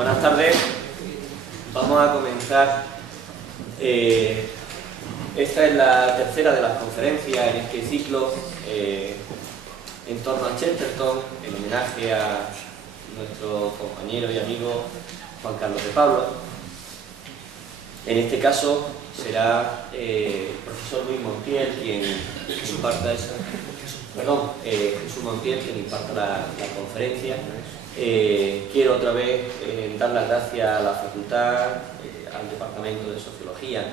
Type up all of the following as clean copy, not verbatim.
Buenas tardes. Vamos a comenzar. Esta es la tercera de las conferencias en este ciclo en torno a Chesterton, en homenaje a nuestro compañero y amigo Juan Carlos de Pablo. En este caso será el profesor Luis Montiel quien imparta esa. Perdón, Jesús Montiel quien imparta la conferencia. Quiero otra vez dar las gracias a la facultad, al departamento de Sociología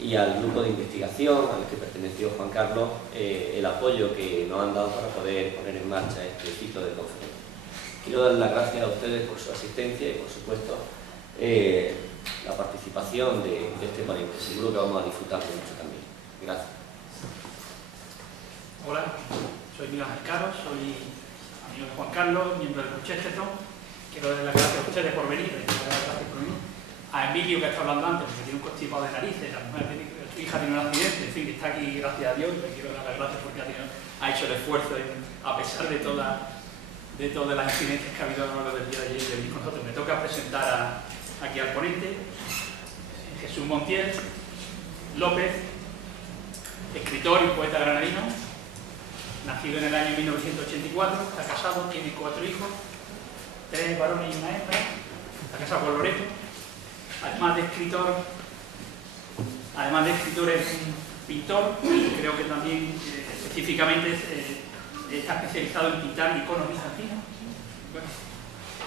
y al grupo de investigación al que perteneció Juan Carlos, el apoyo que nos han dado para poder poner en marcha este ciclo de conferencias. Quiero dar las gracias a ustedes por su asistencia y, por supuesto, la participación de este ponente. Seguro que vamos a disfrutar mucho también. Gracias. Hola, soy Miguel Ángel Caro, soy amigo de Juan Carlos, miembro del Chesterton. Quiero dar las gracias a ustedes por venir, a Emilio, que ha estado hablando antes, porque tiene un constipado de narices, su hija tiene un accidente, en fin, que está aquí gracias a Dios, y le quiero dar las gracias porque ha hecho el esfuerzo, a pesar de todas las incidencias que ha habido a lo largo del día de ayer, de venir con nosotros. Me toca presentar aquí al ponente, Jesús Montiel López, escritor y poeta granadino, nacido en el año 1984, está casado, tiene 4 hijos, 3 varones y una hembra, está casado con Loreto. Además de escritor es un pintor y creo que también específicamente está especializado en pintar iconos bizantinos. Bueno,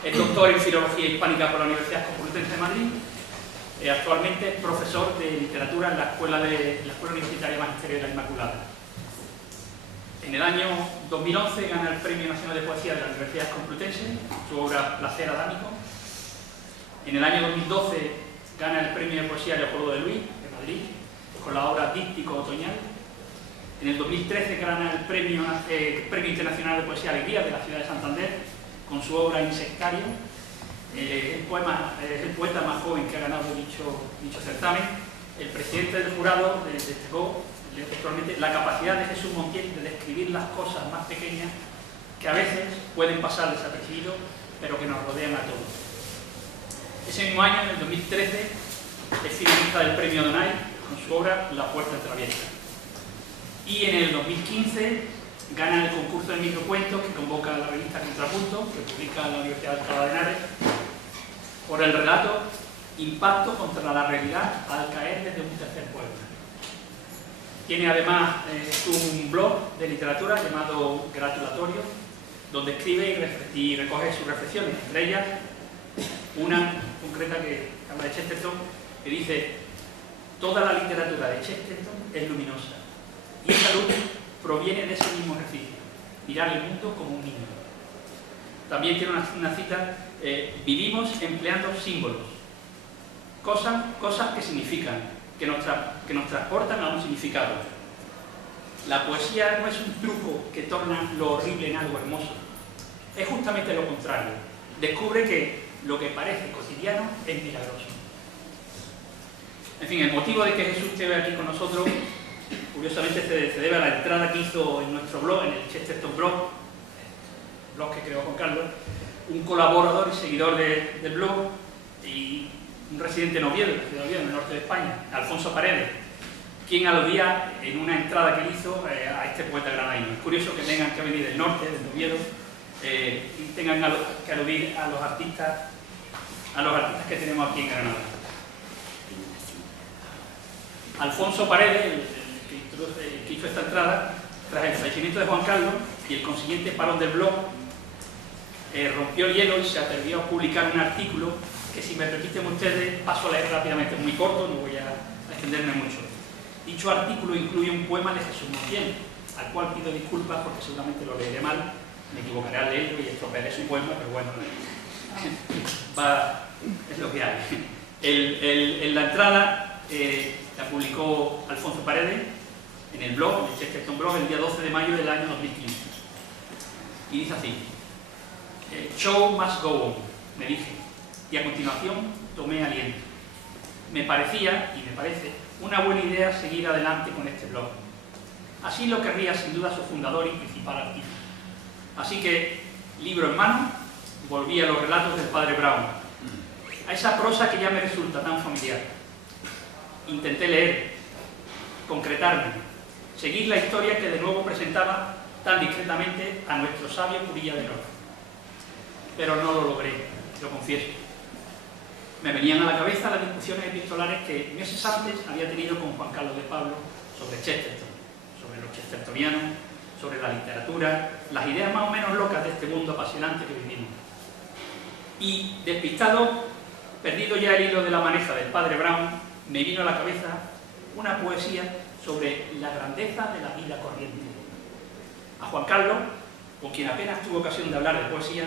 es doctor en Filología Hispánica por la Universidad Complutense de Madrid. Actualmente es profesor de literatura en la Escuela Universitaria Magisterio de la Inmaculada. En el año 2011 gana el Premio Nacional de Poesía de la Universidad Complutense, su obra Placer Adámico. En el año 2012 gana el Premio de Poesía Leopoldo de Luis, de Madrid, con la obra Díptico Otoñal. En el 2013 gana el Premio Internacional de Poesía Alegría de la ciudad de Santander, con su obra Insectario. Es el poeta más joven que ha ganado dicho certamen. El presidente del jurado destacó textualmente la capacidad de Jesús Montiel de describir las cosas más pequeñas que a veces pueden pasar desapercibidos, pero que nos rodean a todos. Ese mismo año, en el 2013, es finalista del Premio Donay con su obra La Puerta Entreabierta. Y en el 2015 gana el concurso de microcuentos que convoca la revista Contrapunto, que publica la Universidad de Alcalá de Henares, por el relato Impacto contra la realidad al caer desde un tercer pueblo. Tiene además un blog de literatura llamado Gratulatorio, donde escribe y recoge sus reflexiones, entre ellas una concreta que habla de Chesterton, que dice: toda la literatura de Chesterton es luminosa, y esa luz proviene de ese mismo ejercicio, mirar el mundo como un niño. También tiene una cita: vivimos empleando símbolos, cosas que significan, que nos transportan a un significado. La poesía no es un truco que torna lo horrible en algo hermoso, es justamente lo contrario. Descubre que lo que parece cotidiano es milagroso. En fin, el motivo de que Jesús esté aquí con nosotros, curiosamente, se debe a la entrada que hizo en nuestro blog, en el Chesterton blog que creó Juan Carlos, un colaborador y seguidor del blog y un residente en Oviedo, en el norte de España, Alfonso Paredes, quien aludía en una entrada que hizo a este poeta granadino. Es curioso que tengan que venir del norte, del Oviedo, y tengan que aludir a los artistas que tenemos aquí en Granada. Alfonso Paredes, el que hizo esta entrada, tras el fallecimiento de Juan Carlos y el consiguiente parón del blog, rompió el hielo y se atrevió a publicar un artículo que, si me permiten ustedes, paso a leer rápidamente, muy corto, no voy a extenderme mucho. Dicho artículo incluye un poema de Jesús Montiel, al cual pido disculpas porque seguramente lo leeré mal, me equivocaré al leerlo y estropearé su poema, pero bueno, es lo que hay. En la entrada la publicó Alfonso Paredes en el blog, en el Chesterton blog, el día 12 de mayo del año 2015. Y dice así: show must go on, me dije, y a continuación tomé aliento. Me parecía, y me parece, una buena idea seguir adelante con este blog. Así lo querría sin duda su fundador y principal artista. Así que, libro en mano, volví a los relatos del padre Brown, a esa prosa que ya me resulta tan familiar. Intenté leer, concretarme, seguir la historia que de nuevo presentaba tan discretamente a nuestro sabio Curilla de Nora. Pero no lo logré, lo confieso. Me venían a la cabeza las discusiones epistolares que meses antes había tenido con Juan Carlos de Pablo sobre Chesterton, sobre los chestertonianos, sobre la literatura, las ideas más o menos locas de este mundo apasionante que vivimos. Y, despistado, perdido ya el hilo de la maneja del padre Brown, me vino a la cabeza una poesía sobre la grandeza de la vida corriente. A Juan Carlos, con quien apenas tuve ocasión de hablar de poesía,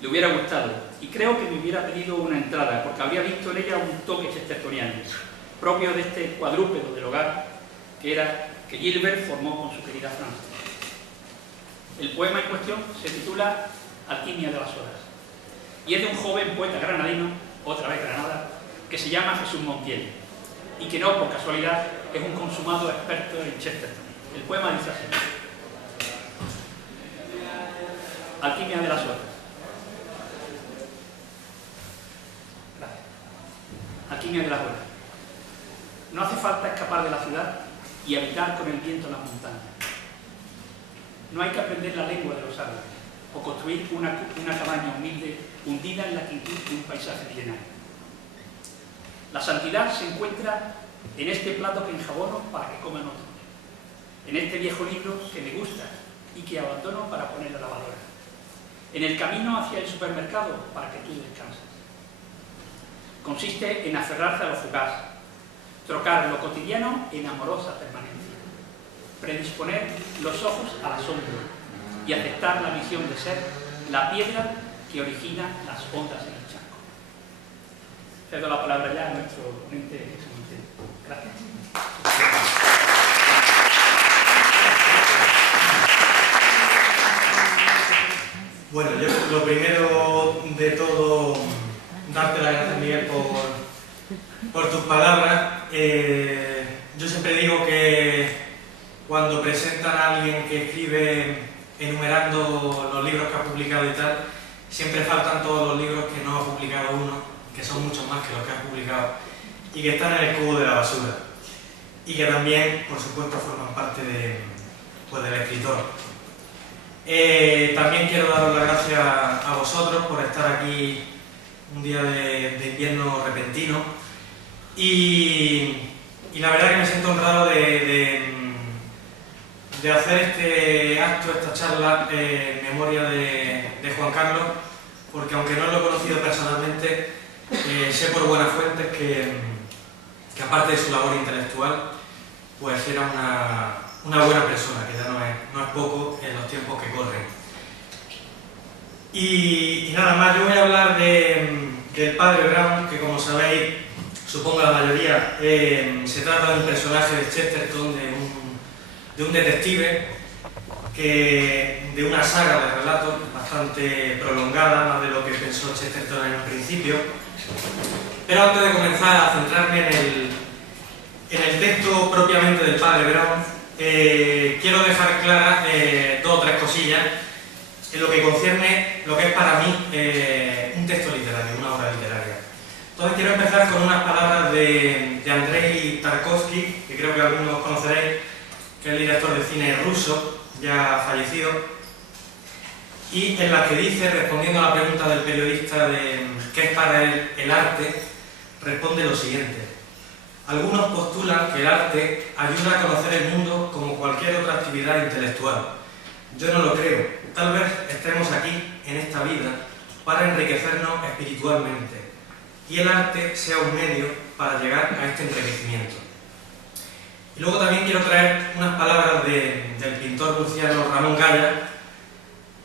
le hubiera gustado, y creo que me hubiera pedido una entrada, porque habría visto en ella un toque chestertoniano, propio de este cuadrúpedo del hogar que Gilbert formó con su querida Francia. El poema en cuestión se titula Alquimia de las horas, y es de un joven poeta granadino, otra vez Granada, que se llama Jesús Montiel, y que no por casualidad es un consumado experto en Chesterton. El poema dice así: Alquimia de las horas. Alquimia de las horas. No hace falta escapar de la ciudad y habitar con el viento en las montañas. No hay que aprender la lengua de los árboles o construir una cabaña humilde hundida en la quietud de un paisaje milenario. La santidad se encuentra en este plato que enjabono para que coman otros, en este viejo libro que me gusta y que abandono para poner la lavadora, en el camino hacia el supermercado para que tú descanses. Consiste en aferrarse a lo fugaz, trocar lo cotidiano en amorosa permanencia, predisponer los ojos al asombro y aceptar la misión de ser la piedra que origina las ondas en el charco. Cedo la palabra ya a nuestro ponente Jesús Montiel. Gracias. Bueno, yo lo primero de todo, darte las gracias, Miguel, por tus palabras. Yo siempre digo que cuando presentan a alguien que escribe enumerando los libros que ha publicado y tal, siempre faltan todos los libros que no ha publicado uno, que son muchos más que los que ha publicado, y que están en el cubo de la basura. Y que también, por supuesto, forman parte del escritor. También quiero daros las gracias a vosotros por estar aquí un día de invierno repentino, y la verdad que me siento honrado de hacer este acto, esta charla en memoria de Juan Carlos, porque aunque no lo he conocido personalmente, sé por buenas fuentes que aparte de su labor intelectual, pues era una buena persona, que ya no es poco en los tiempos que corren. Y nada más, yo voy a hablar del padre Brown, que como sabéis, supongo la mayoría, se trata de un personaje de Chesterton, de un detective, de una saga de relatos bastante prolongada, más de lo que pensó Chesterton en un principio. Pero antes de comenzar a centrarme en el texto propiamente del padre Brown, quiero dejar claras dos o tres cosillas en lo que concierne lo que es para mí un texto literario, una obra literaria. Entonces quiero empezar con unas palabras de Andrei Tarkovsky, que creo que algunos conoceréis, que es el director de cine ruso, ya fallecido, y en la que dice, respondiendo a la pregunta del periodista de qué es para él el arte, responde lo siguiente: algunos postulan que el arte ayuda a conocer el mundo como cualquier otra actividad intelectual. Yo no lo creo. Tal vez estemos aquí, en esta vida, para enriquecernos espiritualmente, y el arte sea un medio para llegar a este enriquecimiento. Y luego también quiero traer unas palabras del pintor murciano Ramón Gaya,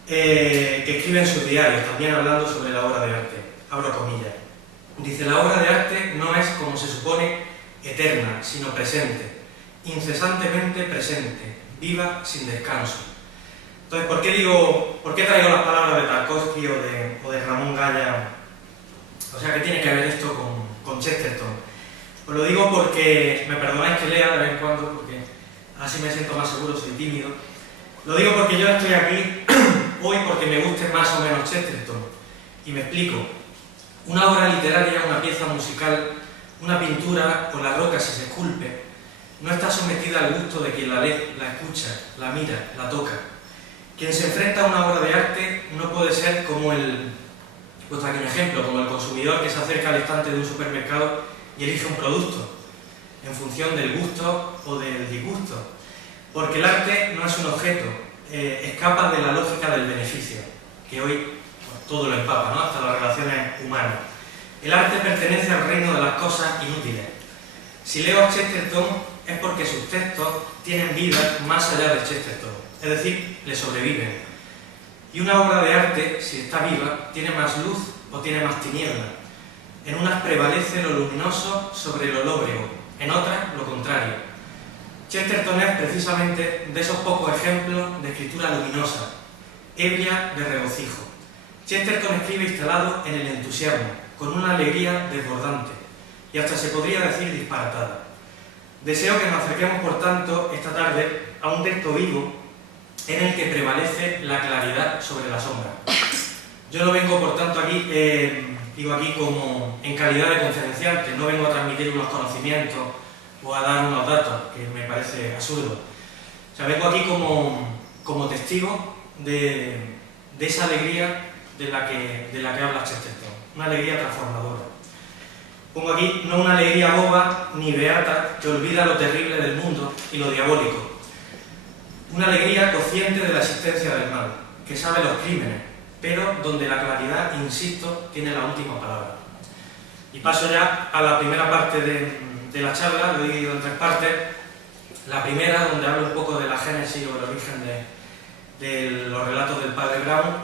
que escribe en sus diarios, también hablando sobre la obra de arte. Abro comillas. Dice: la obra de arte no es, como se supone, eterna, sino presente, incesantemente presente, viva sin descanso. Entonces, ¿por qué traigo las palabras de Tarkovsky o de Ramón Gaya? O sea, ¿qué tiene que ver esto con Chesterton? Os lo digo porque, me perdonáis que lea de vez en cuando, porque así me siento más seguro, soy tímido. Lo digo porque yo estoy aquí hoy porque me guste más o menos Chesterton. Y me explico. Una obra literaria, una pieza musical, una pintura o la roca si se esculpe, no está sometida al gusto de quien la lee, la escucha, la mira, la toca. Quien se enfrenta a una obra de arte no puede ser como pues aquí un ejemplo, como el consumidor que se acerca al estante de un supermercado y elige un producto en función del gusto o del disgusto. Porque el arte no es un objeto, escapa de la lógica del beneficio, que hoy pues, todo lo empapa, ¿no? Hasta las relaciones humanas. El arte pertenece al reino de las cosas inútiles. Si leo a Chesterton es porque sus textos tienen vida más allá de Chesterton, es decir, le sobreviven. Y una obra de arte, si está viva, tiene más luz o tiene más tiniebla. En unas prevalece lo luminoso sobre lo lóbrego, en otras lo contrario. Chesterton es precisamente de esos pocos ejemplos de escritura luminosa, ebria de regocijo. Chesterton escribe instalado en el entusiasmo, con una alegría desbordante, y hasta se podría decir disparatada. Deseo que nos acerquemos, por tanto, esta tarde a un texto vivo en el que prevalece la claridad sobre la sombra. Yo no vengo, por tanto, aquí, digo aquí como en calidad de conferenciante, no vengo a transmitir unos conocimientos o a dar unos datos, que me parece absurdo. O sea, vengo aquí como testigo de esa alegría de la que habla Chesterton, una alegría transformadora. Pongo aquí no una alegría boba ni beata que olvida lo terrible del mundo y lo diabólico. Una alegría consciente de la existencia del mal, que sabe los crímenes, pero donde la claridad, insisto, tiene la última palabra. Y paso ya a la primera parte de la charla, lo he dividido en tres partes. La primera, donde hablo un poco de la génesis o el origen de los relatos del padre Brown.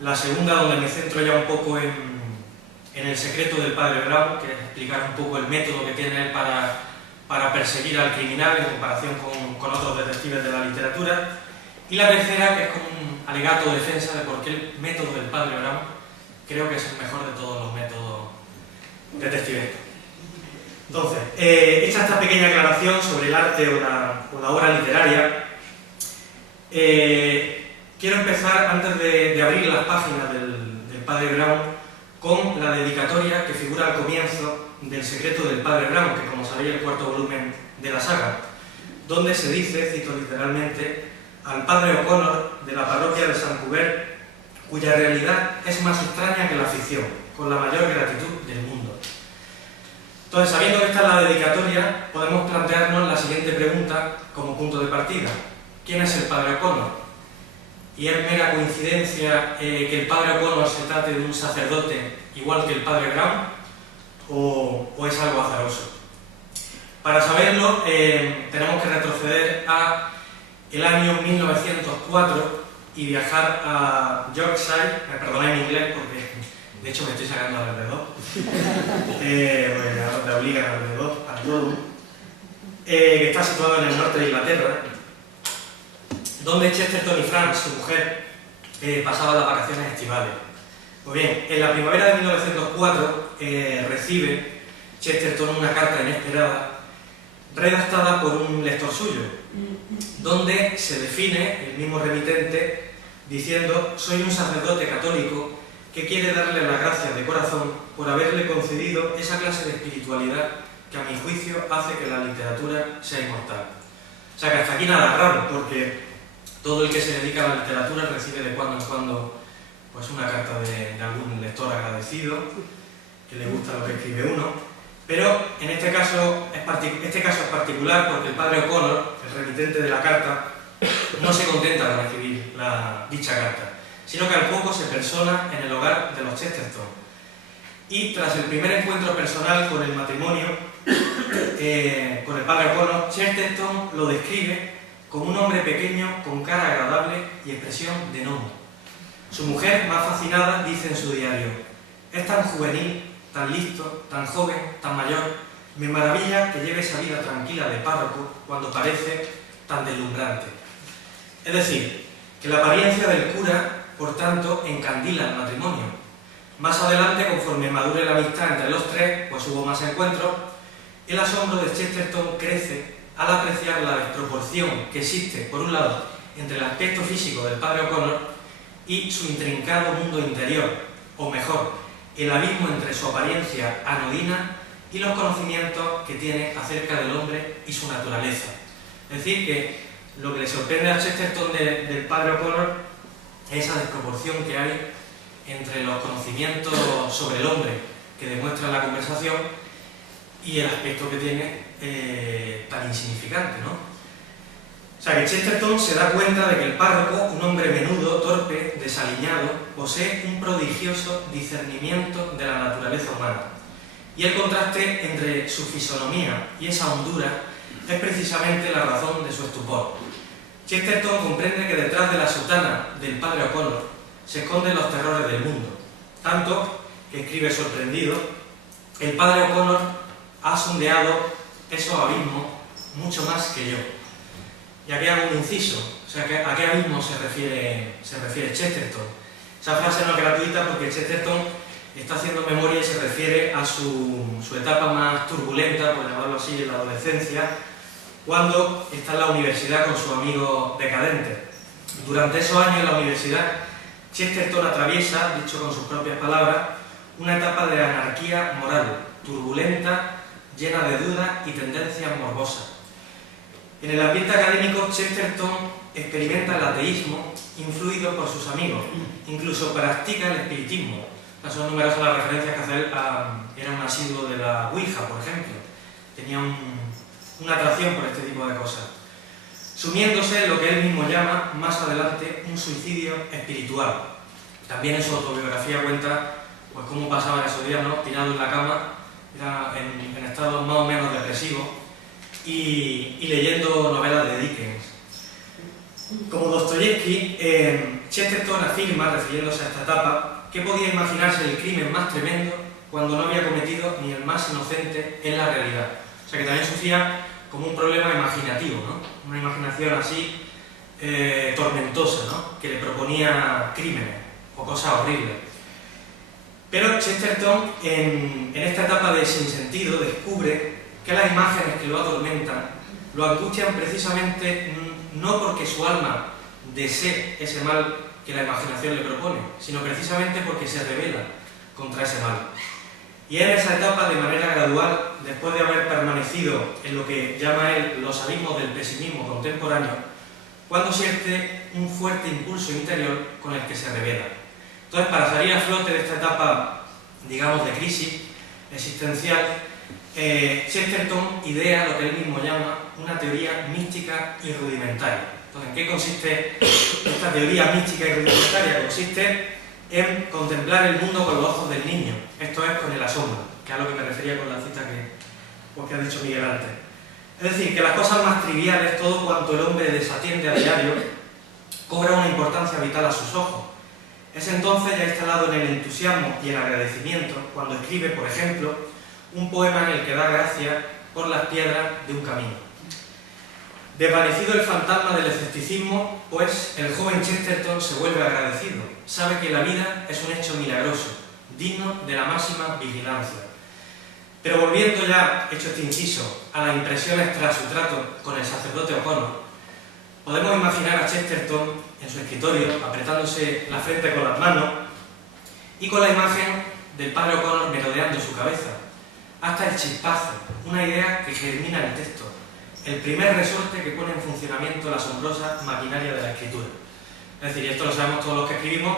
La segunda, donde me centro ya un poco en el secreto del padre Brown, que es explicar un poco el método que tiene él para perseguir al criminal en comparación con otros detectives de la literatura. Y la tercera, que es como un alegato de defensa de por qué el método del padre Brown creo que es el mejor de todos los métodos detectivescos. Entonces, hecha esta pequeña aclaración sobre el arte o la obra literaria, quiero empezar, antes de abrir las páginas del padre Brown, con la dedicatoria que figura al comienzo del secreto del padre Brown, que como sabéis es el cuarto volumen de la saga, donde se dice, cito literalmente, al padre O'Connor de la parroquia de San Cuber, cuya realidad es más extraña que la ficción, con la mayor gratitud del mundo. Entonces, sabiendo que esta es la dedicatoria, podemos plantearnos la siguiente pregunta como punto de partida. ¿Quién es el padre O'Connor? ¿Y es mera coincidencia que el padre O'Connor se trate de un sacerdote igual que el padre Brown? ¿O es algo azaroso? Para saberlo, tenemos que retroceder a el año 1904 y viajar a Yorkshire. Me perdonáis mi inglés porque de hecho me estoy sacando alrededor. Porque me obligan alrededor, a todo. Que está situado en el norte de Inglaterra, donde Chesterton y Frank, su mujer, pasaban las vacaciones estivales. Pues bien, en la primavera de 1904 recibe Chesterton una carta inesperada redactada por un lector suyo, donde se define el mismo remitente diciendo: soy un sacerdote católico que quiere darle las gracias de corazón por haberle concedido esa clase de espiritualidad que a mi juicio hace que la literatura sea inmortal. O sea que hasta aquí nada raro, porque todo el que se dedica a la literatura recibe de cuando en cuando pues una carta de algún lector agradecido, que le gusta lo que escribe uno, pero en este caso es particular porque el padre O'Connor, el remitente de la carta, no se contenta con escribir dicha carta, sino que al poco se persona en el hogar de los Chesterton. Y tras el primer encuentro personal con el matrimonio, con el padre O'Connor, Chesterton lo describe como un hombre pequeño con cara agradable y expresión de gnomo. Su mujer, más fascinada, dice en su diario: es tan juvenil, tan listo, tan joven, tan mayor, me maravilla que lleve esa vida tranquila de párroco cuando parece tan deslumbrante. Es decir, que la apariencia del cura, por tanto, encandila el matrimonio. Más adelante, conforme madure la amistad entre los tres, pues hubo más encuentros, el asombro de Chesterton crece al apreciar la desproporción que existe, por un lado, entre el aspecto físico del padre O'Connor y su intrincado mundo interior, o mejor, el abismo entre su apariencia anodina y los conocimientos que tiene acerca del hombre y su naturaleza. Es decir, que lo que le sorprende a Chesterton del padre O'Connor es esa desproporción que hay entre los conocimientos sobre el hombre que demuestra la conversación y el aspecto que tiene tan insignificante, ¿no? O sea, que Chesterton se da cuenta de que el párroco, un hombre menudo, torpe, desaliñado, posee un prodigioso discernimiento de la naturaleza humana. Y el contraste entre su fisonomía y esa hondura es precisamente la razón de su estupor. Chesterton comprende que detrás de la sotana del padre O'Connor se esconden los terrores del mundo. Tanto que escribe sorprendido, el padre O'Connor ha sondeado esos abismos mucho más que yo. Y aquí hago un inciso, o sea, ¿a qué abismo se refiere Chesterton? Esa frase no es gratuita porque Chesterton está haciendo memoria y se refiere a su etapa más turbulenta, por llamarlo así, en la adolescencia, cuando está en la universidad con su amigo decadente. Durante esos años en la universidad, Chesterton atraviesa, dicho con sus propias palabras, una etapa de anarquía moral, turbulenta, llena de dudas y tendencias morbosas. En el ambiente académico, Chesterton experimenta el ateísmo influido por sus amigos, incluso practica el espiritismo. Son numerosas las referencias que hace él era un asiduo de la Ouija, por ejemplo. Tenía una atracción por este tipo de cosas. Sumiéndose en lo que él mismo llama, más adelante, un suicidio espiritual. También en su autobiografía cuenta pues, cómo pasaba esos días, ¿no? Tirado en la cama, era en estado más o menos depresivo, y leyendo novelas de Dickens. Como Dostoyevsky, Chesterton afirma, refiriéndose a esta etapa, que podía imaginarse el crimen más tremendo cuando no había cometido ni el más inocente en la realidad. O sea que también sufría como un problema imaginativo, ¿no? Una imaginación así tormentosa, ¿no? Que le proponía crímenes o cosas horribles. Pero Chesterton, en esta etapa de sinsentido, descubre que las imágenes que lo atormentan lo angustian precisamente no porque su alma desee ese mal que la imaginación le propone, sino precisamente porque se rebela contra ese mal. Y en esa etapa, de manera gradual, después de haber permanecido en lo que llama él los abismos del pesimismo contemporáneo, cuando siente un fuerte impulso interior con el que se revela. Entonces, para salir a flote de esta etapa, digamos, de crisis existencial, Chesterton idea lo que él mismo llama una teoría mística y rudimentaria. Entonces, ¿en qué consiste esta teoría mística y rudimentaria? Consiste en contemplar el mundo con los ojos del niño, esto es, con el asombro, que es a lo que me refería con la cita que ha dicho Miguel antes. Es decir, que las cosas más triviales, todo cuanto el hombre desatiende a diario, cobra una importancia vital a sus ojos. Es entonces ya instalado en el entusiasmo y el agradecimiento cuando escribe, por ejemplo, un poema en el que da gracias por las piedras de un camino. Desvanecido el fantasma del escepticismo, pues el joven Chesterton se vuelve agradecido. Sabe que la vida es un hecho milagroso, digno de la máxima vigilancia. Pero volviendo ya, hecho este inciso, a las impresiones tras su trato con el sacerdote O'Connor, podemos imaginar a Chesterton en su escritorio apretándose la frente con las manos y con la imagen del padre O'Connor merodeando su cabeza, hasta el chispazo, una idea que germina el texto, el primer resorte que pone en funcionamiento la asombrosa maquinaria de la escritura. Es decir, y esto lo sabemos todos los que escribimos,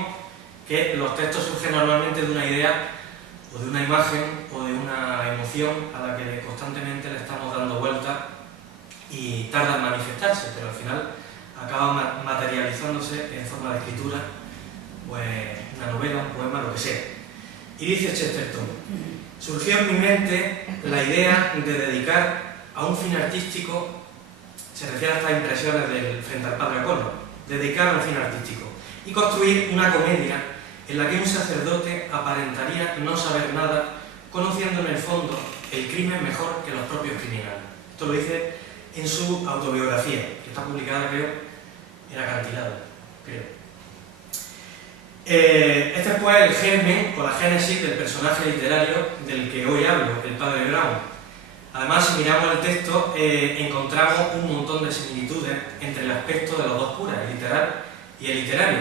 que los textos surgen normalmente de una idea o de una imagen o de una emoción a la que constantemente le estamos dando vuelta y tarda en manifestarse, pero al final acaba materializándose en forma de escritura, pues una novela, un poema, lo que sea. Y dice Chesterton: surgió en mi mente la idea de dedicar a un fin artístico, se refiere a estas impresiones frente al padre O'Connor, dedicar a un fin artístico y construir una comedia en la que un sacerdote aparentaría no saber nada, conociendo en el fondo el crimen mejor que los propios criminales. Esto lo dice en su autobiografía, que está publicada, creo, en Acantilado, creo. Este es pues el germen o la génesis del personaje literario del que hoy hablo, el padre Brown. Además, si miramos el texto, encontramos un montón de similitudes entre el aspecto de los dos curas, el literal y el literario.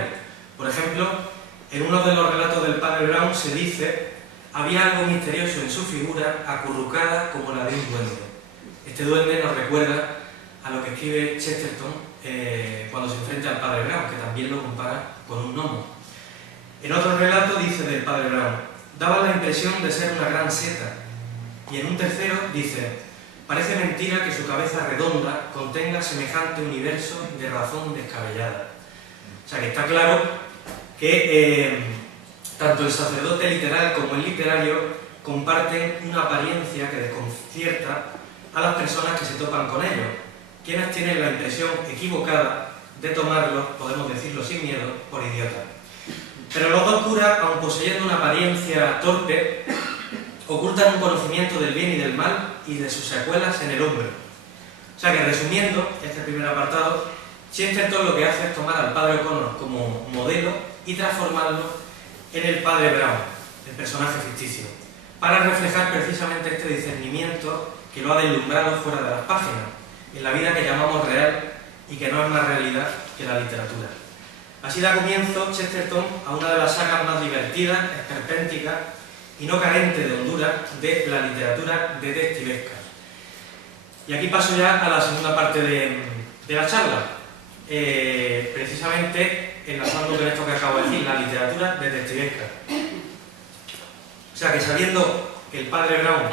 Por ejemplo, en uno de los relatos del padre Brown se dice había algo misterioso en su figura, acurrucada como la de un duende. Este duende nos recuerda a lo que escribe Chesterton cuando se enfrenta al padre Brown, que también lo compara con un gnomo. En otro relato dice del padre Brown: daba la impresión de ser una gran seta. Y en un tercero dice: parece mentira que su cabeza redonda contenga semejante universo de razón descabellada. O sea que está claro que tanto el sacerdote literal como el literario comparten una apariencia que desconcierta a las personas que se topan con ellos, quienes tienen la impresión equivocada de tomarlos, podemos decirlo sin miedo, por idiotas. Pero los dos curas, aun poseyendo una apariencia torpe, ocultan un conocimiento del bien y del mal y de sus secuelas en el hombre. O sea que, resumiendo este primer apartado, Chesterton lo que hace es tomar al padre O'Connor como modelo y transformarlo en el padre Brown, el personaje ficticio, para reflejar precisamente este discernimiento que lo ha deslumbrado fuera de las páginas, en la vida que llamamos real y que no es más realidad que la literatura. Así da comienzo Chesterton a una de las sagas más divertidas, esperpénticas y no carente de hondura de la literatura detectivesca. Y aquí paso ya a la segunda parte de la charla, precisamente enlazando con esto que acabo de decir, la literatura detectivesca. O sea que, sabiendo que el padre Brown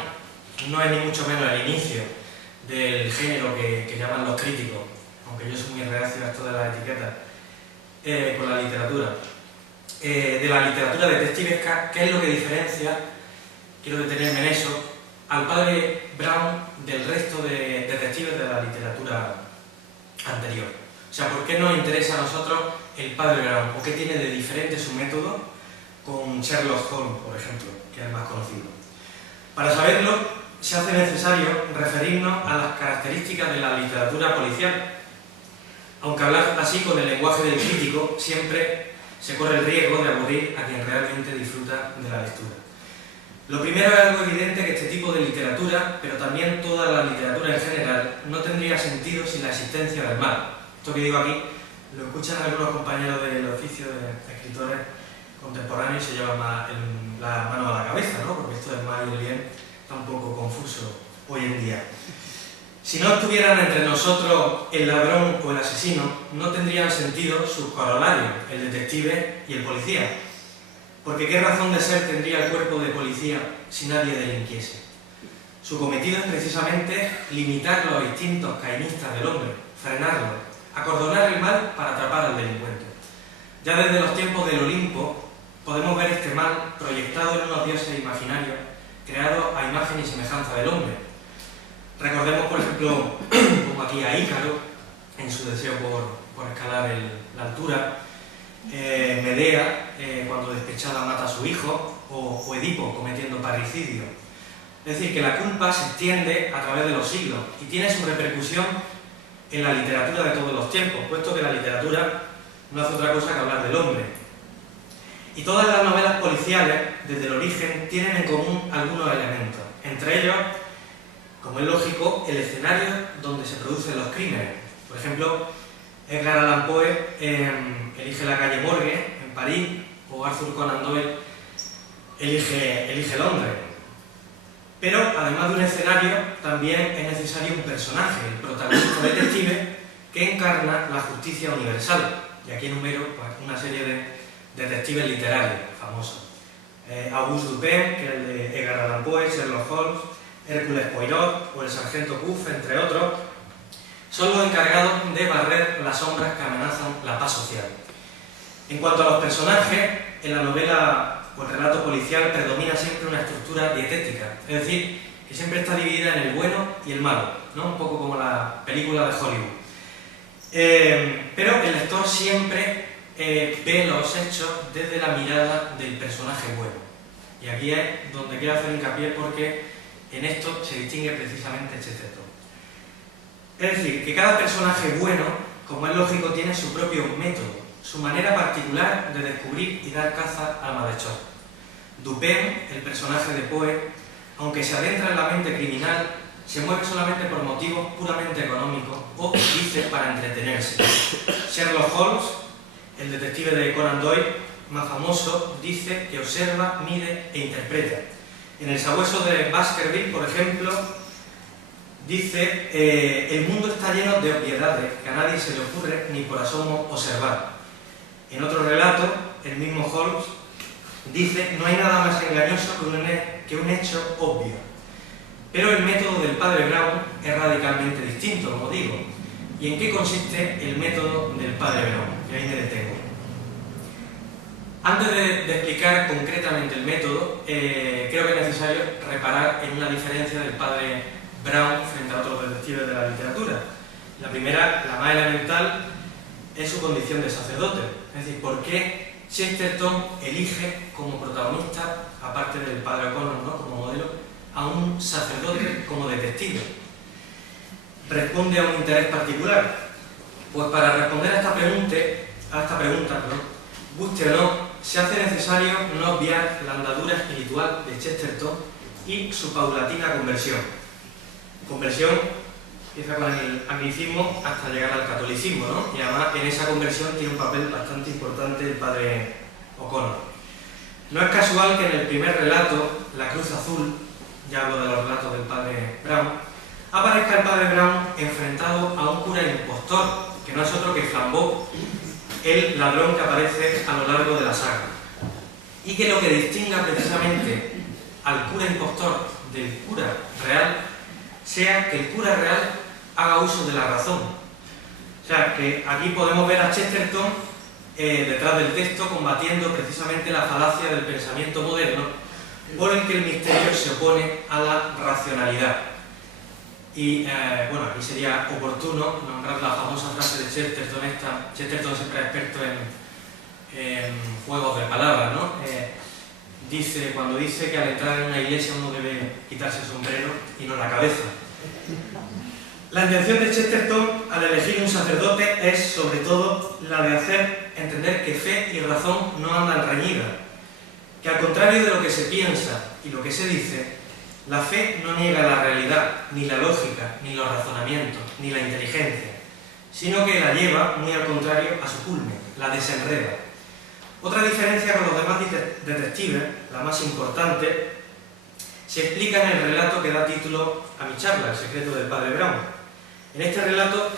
no es ni mucho menos el inicio del género que llaman los críticos, aunque yo soy muy reacio a esto de las etiquetas, con la literatura, de la literatura detectivesca, ¿qué es lo que diferencia, quiero detenerme en eso, al padre Brown del resto de detectives de la literatura anterior? O sea, ¿por qué nos interesa a nosotros el padre Brown? ¿O qué tiene de diferente su método con Sherlock Holmes, por ejemplo, que es el más conocido? Para saberlo, se hace necesario referirnos a las características de la literatura policial. Aunque hablar así con el lenguaje del crítico, siempre se corre el riesgo de aburrir a quien realmente disfruta de la lectura. Lo primero es algo evidente, que este tipo de literatura, pero también toda la literatura en general, no tendría sentido sin la existencia del mal. Esto que digo aquí lo escuchan algunos compañeros del oficio de escritores contemporáneos y se llevan la mano a la cabeza, ¿no? Porque esto del mal y el bien está un poco confuso hoy en día. Si no estuvieran entre nosotros el ladrón o el asesino, no tendrían sentido sus corolarios, el detective y el policía. Porque ¿qué razón de ser tendría el cuerpo de policía si nadie delinquiese? Su cometido es precisamente limitar los instintos cainistas del hombre, frenarlo, acordonar el mal para atrapar al delincuente. Ya desde los tiempos del Olimpo podemos ver este mal proyectado en unos dioses imaginarios creados a imagen y semejanza del hombre. Recordemos, por ejemplo, como aquí a Ícaro, en su deseo por escalar la altura, Medea, cuando despechada mata a su hijo, o Edipo cometiendo parricidio. Es decir, que la culpa se extiende a través de los siglos y tiene su repercusión en la literatura de todos los tiempos, puesto que la literatura no hace otra cosa que hablar del hombre. Y todas las novelas policiales, desde el origen, tienen en común algunos elementos. Entre ellos, como es lógico, el escenario donde se producen los crímenes. Por ejemplo, Edgar Allan Poe elige la calle Morgue, en París, o Arthur Conan Doyle elige Londres. Pero, además de un escenario, también es necesario un personaje, el protagonista detective, que encarna la justicia universal. Y aquí enumero pues, una serie de detectives literarios famosos. Auguste Dupin, que es el de Edgar Allan Poe, Sherlock Holmes, Hércules Poirot o el sargento Cuff, entre otros, son los encargados de barrer las sombras que amenazan la paz social. En cuanto a los personajes, en la novela o el relato policial predomina siempre una estructura dietética, es decir, que siempre está dividida en el bueno y el malo, ¿no? Un poco como la película de Hollywood. Pero el lector siempre ve los hechos desde la mirada del personaje bueno. Y aquí es donde quiero hacer hincapié, porque en esto se distingue precisamente Chesterton. Es decir, que cada personaje bueno, como es lógico, tiene su propio método, su manera particular de descubrir y dar caza al malhechor. Dupin, el personaje de Poe, aunque se adentra en la mente criminal, se mueve solamente por motivos puramente económicos o dice para entretenerse. Sherlock Holmes, el detective de Conan Doyle, más famoso, dice que observa, mide e interpreta. En el sabueso de Baskerville, por ejemplo, dice el mundo está lleno de obviedades que a nadie se le ocurre ni por asomo observar. En otro relato, el mismo Holmes dice no hay nada más engañoso que un hecho obvio. Pero el método del padre Brown es radicalmente distinto, como digo. ¿Y en qué consiste el método del padre Brown? Y ahí me detengo. Antes de explicar concretamente el método, creo que es necesario reparar en una diferencia del padre Brown frente a otros detectives de la literatura. La primera, la más elemental, es su condición de sacerdote. Es decir, ¿por qué Chesterton elige como protagonista, aparte del padre O'Connor, ¿no?, como modelo, a un sacerdote como detective? ¿Responde a un interés particular? Pues para responder a esta pregunta, guste o no, se hace necesario no obviar la andadura espiritual de Chesterton y su paulatina conversión. Conversión empieza con el anglicismo hasta llegar al catolicismo, ¿no? Y además en esa conversión tiene un papel bastante importante el padre O'Connor. No es casual que en el primer relato, La Cruz Azul, ya hablo de los relatos del padre Brown, aparezca el padre Brown enfrentado a un cura impostor, que no es otro que Flambeau, el ladrón que aparece a lo largo de la saga. Y que lo que distinga precisamente al cura impostor del cura real sea que el cura real haga uso de la razón. O sea, que aquí podemos ver a Chesterton detrás del texto combatiendo precisamente la falacia del pensamiento moderno por el que el misterio se opone a la racionalidad. Y bueno, aquí sería oportuno nombrar la famosa frase de Chesterton, Chesterton siempre es experto en juegos de palabras, ¿no? Cuando dice que al entrar en una iglesia uno debe quitarse el sombrero y no la cabeza. La intención de Chesterton al elegir un sacerdote es sobre todo la de hacer entender que fe y razón no andan reñidas, que al contrario de lo que se piensa y lo que se dice, la fe no niega la realidad, ni la lógica, ni los razonamientos, ni la inteligencia, sino que la lleva, muy al contrario, a su culmen, la desenreda. Otra diferencia con los demás detectives, la más importante, se explica en el relato que da título a mi charla, El secreto del padre Brown. En este relato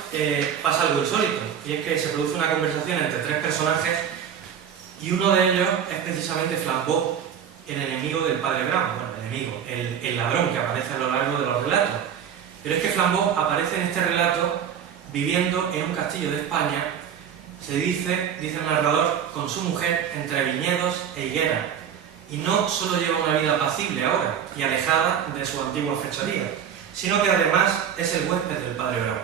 pasa algo insólito, y es que se produce una conversación entre tres personajes y uno de ellos es precisamente Flambeau, el enemigo del padre Brown, bueno, el ladrón que aparece a lo largo de los relatos. Pero es que Flambeau aparece en este relato viviendo en un castillo de España, se dice el narrador, con su mujer entre viñedos e higueras, y no solo lleva una vida apacible ahora y alejada de su antigua fechoría, sino que además es el huésped del padre Brown.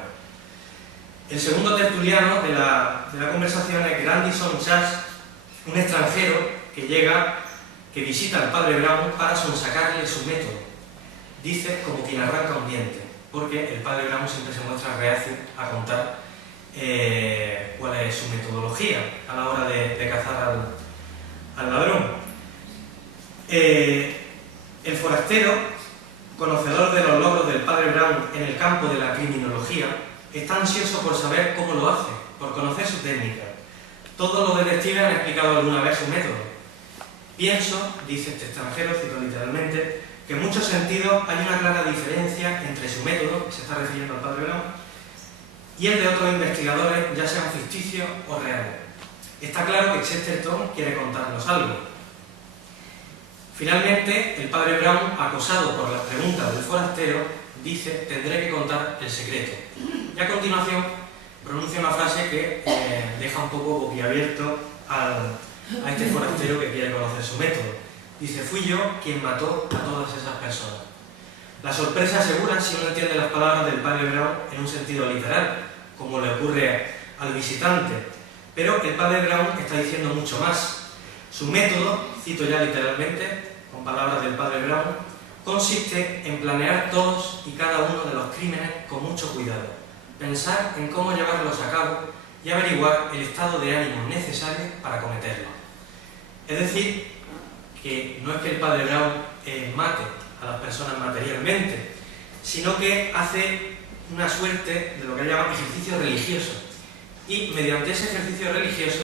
El segundo tertuliano de la conversación es Grandison Chas, un extranjero que visita al padre Brown para sonsacarle su método. Dice como quien arranca un diente, porque el padre Brown siempre se muestra reacio a contar cuál es su metodología a la hora de cazar al ladrón. El forastero, conocedor de los logros del padre Brown en el campo de la criminología, está ansioso por saber cómo lo hace, por conocer su técnica. Todos los detectives han explicado alguna vez su método. Pienso, dice este extranjero, cito literalmente, que en muchos sentidos hay una clara diferencia entre su método, que se está refiriendo al padre Brown, y el de otros investigadores, ya sean ficticios o reales. Está claro que Chesterton quiere contarnos algo. Finalmente, el padre Brown, acosado por las preguntas del forastero, dice: tendré que contar el secreto. Y a continuación pronuncia una frase que deja un poco boquiabierto a este forastero que quiere conocer su método. Dice: fui yo quien mató a todas esas personas. La sorpresa asegura si uno entiende las palabras del padre Brown en un sentido literal, como le ocurre al visitante. Pero el padre Brown está diciendo mucho más. Su método, cito ya literalmente, con palabras del padre Brown, consiste en planear todos y cada uno de los crímenes con mucho cuidado, pensar en cómo llevarlos a cabo y averiguar el estado de ánimo necesario para cometerlos. Es decir, que no es que el padre Brown mate a las personas materialmente, sino que hace una suerte de lo que llaman ejercicio religioso, y mediante ese ejercicio religioso